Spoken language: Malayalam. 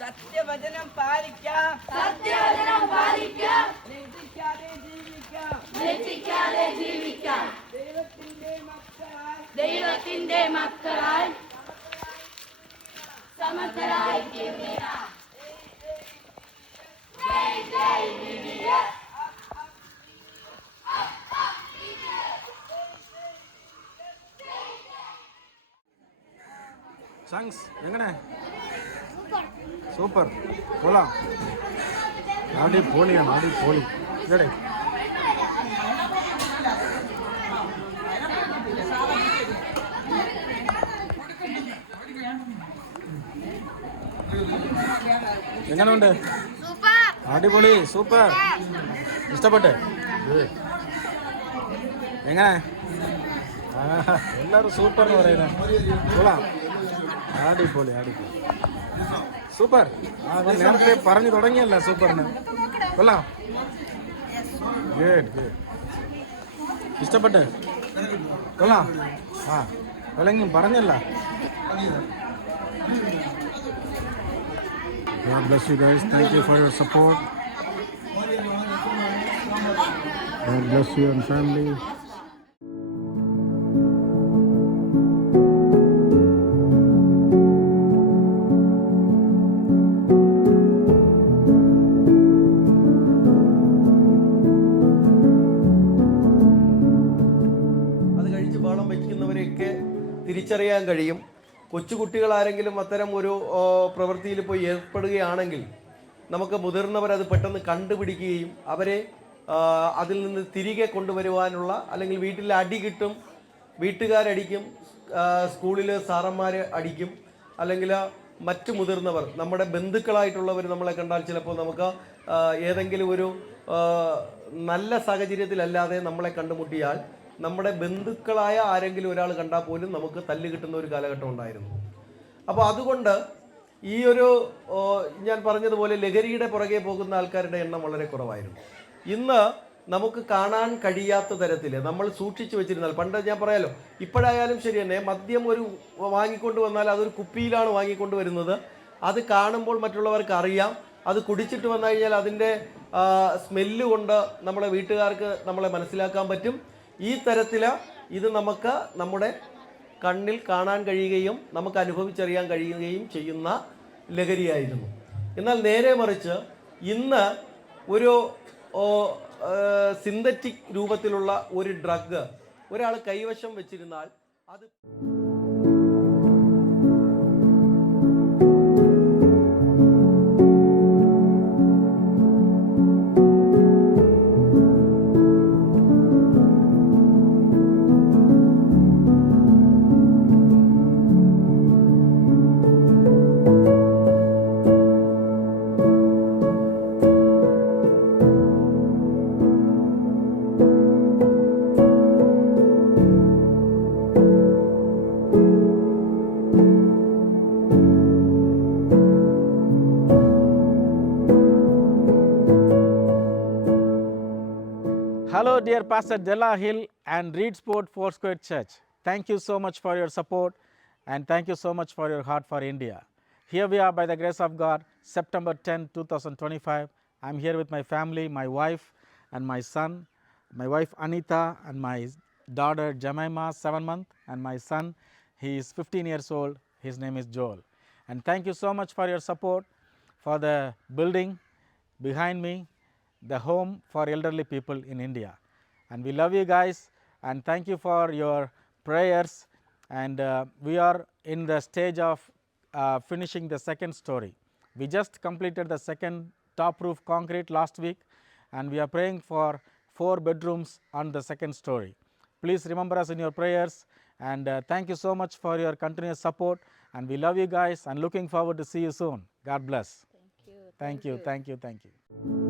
സത്യവചനം പാലിക്കാം, ലജ്ജിക്കാതെ ജീവിക്കാം. ദൈവത്തിന്റെ മക്കളായി സമർത്ഥരായി തീർന്നിടാം. സങ്സ് എങ്ങനെ? സൂപ്പർ, കൊള്ളാം, അടിപൊളിയാണ്, അടിപൊളി. ഇവിടെ എങ്ങനെയുണ്ട്? അടിപൊളി, സൂപ്പർ, ഇഷ്ടപ്പെട്ടെ? എങ്ങനെ? എല്ലാവരും സൂപ്പർ എന്ന് പറയുന്നത്. കൊള്ളാം, അടിപൊളി, അടിപൊളി, സൂപ്പർ. നേരത്തെ പറഞ്ഞു തുടങ്ങിയല്ല സൂപ്പറിന്. കൊള്ളാം, ഗുഡ് ഗുഡ്, ഇഷ്ടപ്പെട്ട്? കൊള്ളാം. ആ അല്ലെങ്കിൽ പറഞ്ഞല്ല. God bless you guys. Thank you for your support. God bless you and family. തിരിച്ചറിയാൻ കഴിയും. കൊച്ചുകുട്ടികളാരെങ്കിലും അത്തരം ഒരു പ്രവൃത്തിയിൽ പോയി ഏർപ്പെടുകയാണെങ്കിൽ നമുക്ക് മുതിർന്നവരത് പെട്ടെന്ന് കണ്ടുപിടിക്കുകയും അവരെ അതിൽ നിന്ന് തിരികെ കൊണ്ടുവരുവാനുള്ള, അല്ലെങ്കിൽ വീട്ടിൽ അടി കിട്ടും, വീട്ടുകാരടിക്കും, സ്കൂളിൽ സാറന്മാർ അടിക്കും, അല്ലെങ്കിൽ മറ്റു മുതിർന്നവർ നമ്മുടെ ബന്ധുക്കളായിട്ടുള്ളവർ നമ്മളെ കണ്ടാൽ ചിലപ്പോൾ നമുക്ക് ഏതെങ്കിലും ഒരു നല്ല സാഹചര്യത്തിലല്ലാതെ നമ്മളെ കണ്ടുമുട്ടിയാൽ നമ്മുടെ ബന്ധുക്കളായ ആരെങ്കിലും ഒരാൾ കണ്ടാൽ പോലും നമുക്ക് തല്ല് കിട്ടുന്ന ഒരു കാലഘട്ടം ഉണ്ടായിരുന്നു. അപ്പോൾ അതുകൊണ്ട് ഈ ഒരു ഞാൻ പറഞ്ഞതുപോലെ ലഹരിയുടെ പുറകെ പോകുന്ന ആൾക്കാരുടെ എണ്ണം വളരെ കുറവായിരുന്നു. ഇന്ന് നമുക്ക് കാണാൻ കഴിയാത്ത തരത്തിൽ നമ്മൾ സൂക്ഷിച്ചു വെച്ചിരുന്നാൽ, പണ്ട് ഞാൻ പറയാലോ, ഇപ്പോഴായാലും ശരി തന്നെ, മദ്യം ഒരു വാങ്ങിക്കൊണ്ട് വന്നാൽ അതൊരു കുപ്പിയിലാണ് വാങ്ങിക്കൊണ്ട് വരുന്നത്. അത് കാണുമ്പോൾ മറ്റുള്ളവർക്ക് അറിയാം. അത് കുടിച്ചിട്ട് വന്നു കഴിഞ്ഞാൽ അതിൻ്റെ സ്മെല്ല് കൊണ്ട് നമ്മളെ വീട്ടുകാർക്ക് നമ്മളെ മനസ്സിലാക്കാൻ പറ്റും. ഈ തരത്തിൽ ഇത് നമുക്ക് നമ്മുടെ കണ്ണിൽ കാണാൻ കഴിയുകയും നമുക്ക് അനുഭവിച്ചറിയാൻ കഴിയുകയും ചെയ്യുന്ന ലഹരിയായിരുന്നു. എന്നാൽ നേരെ മറിച്ച് ഇന്ന് ഒരു സിന്തറ്റിക് രൂപത്തിലുള്ള ഒരു ഡ്രഗ് ഒരാൾ കൈവശം വെച്ചിരുന്നാൽ അത് Hello, dear Pastor Della Hill and Reedsport Foursquare Church. Thank you so much for your support and thank you so much for your heart for India. Here we are by the grace of God, September 10, 2025. I'm here with my family, my wife and my son, my wife Anita and my daughter Jemima, 7 months, and my son, he is 15 years old. His name is Joel. And thank you so much for your support for the building behind me, the home for elderly people in India. And we love you guys and thank you for your prayers. And we are in the stage of finishing the second story. We just completed the second top roof concrete last week and we are praying for 4 bedrooms on the second story. Please remember us in your prayers and thank you so much for your continuous support and we love you guys and looking forward to see you soon. God bless. Thank you. Thank you, thank you, thank you.